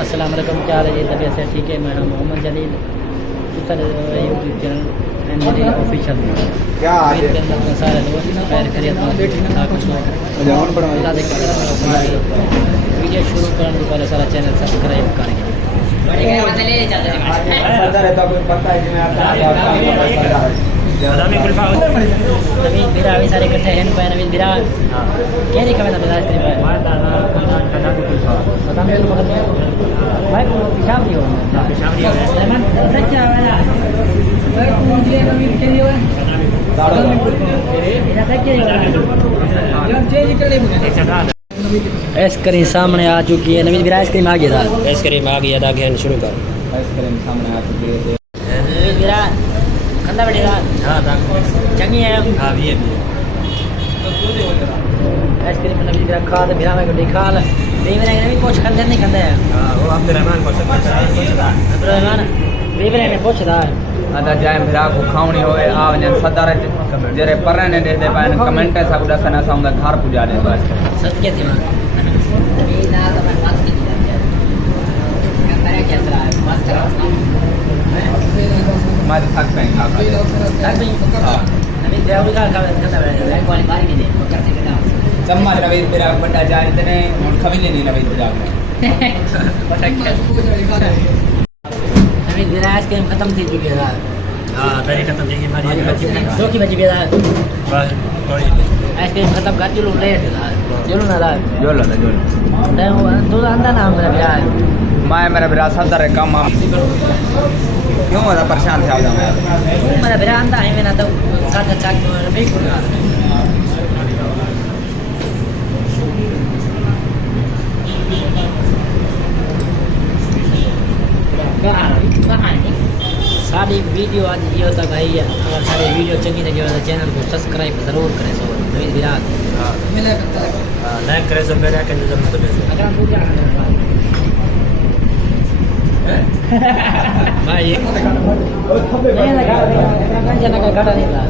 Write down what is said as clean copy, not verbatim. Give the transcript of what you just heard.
अस्सलाम वालेकुम, क्या हाल है जी? तबीयत से ठीक है? मैं हूं Mohammed Jaleel, sir YouTube channel and official क्या के अंदर अपने सारे दोस्त खैर खैरियत वीडियो शुरू करने से पहले सारा चैनल सब्सक्राइब करेंगे। नवीन बिरा भी सारे इकट्ठे हैं पे नवीन बिरा क्या नहीं खबर बता करीब पता नहीं मगर भाई को पेशाब नहीं हो रहमान क्या वाला भाई कौन दिया नवीन के लिए दादा में मेरा तक क्या जब चेंज कर ले आइसक्रीम सामने आ चुकी है। नवीन बिरा आइसक्रीम आ गया था, आइसक्रीम आ गया था, घेन शुरू कर। आइसक्रीम सामने आ चुकी है। नवीन बिरा कंधा बैठेगा। हाँ चंगी है। हाँ भी है आइसक्रीम नवीन बिरा खा तो बिरा में को दिखा ले बेबरे नवीन कुछ खाते नहीं खाते हैं। हाँ वो अब्दुल रहमान को सकता है अब्दुल रहमान बेबरे ने पूछता है अदा जाए फिरा को खावणी होए आ वजन सदार जरे पर ने दे पान कमेंट है सब दसना साउंड घर पुजा दे बस सच के थी मां ये ना तो मैं बात की मैं करे क्या चला है बात करो मार थक पे खा खा तक भी नवीन बिरा उनका खाता है बैंक वाली बारी में दे करते के दाम सम्मा रवि तेरा बड़ा जाए इतने खविले नहीं रवि तेरा पता क्या नवीन बिरा आइसक्रीम खत्म थी चुकी है। हाँ तरी खत्म थी हमारी बच्ची दो की बची गया बस कोई आइसक्रीम खत्म कर जुलून लेट जुलून ना ला जो लो नहीं वो तो अंदर ना मेरा बिरा मैं मेरा बिरा सदार काम क्यों वाला परेशान थे आजा मैं मेरा बिरा अंदर है मैं ना तो साथ चाक नहीं खुला सारी वीडियो आज ये होता भाई, अगर सारी वीडियो चंगी लगी तो चैनल को सब्सक्राइब ज़रूर करें। सो नवीन बिराग लाइक करे सब मेरा के जरूर तो भाई ये नहीं लगा जना का घाटा नहीं था।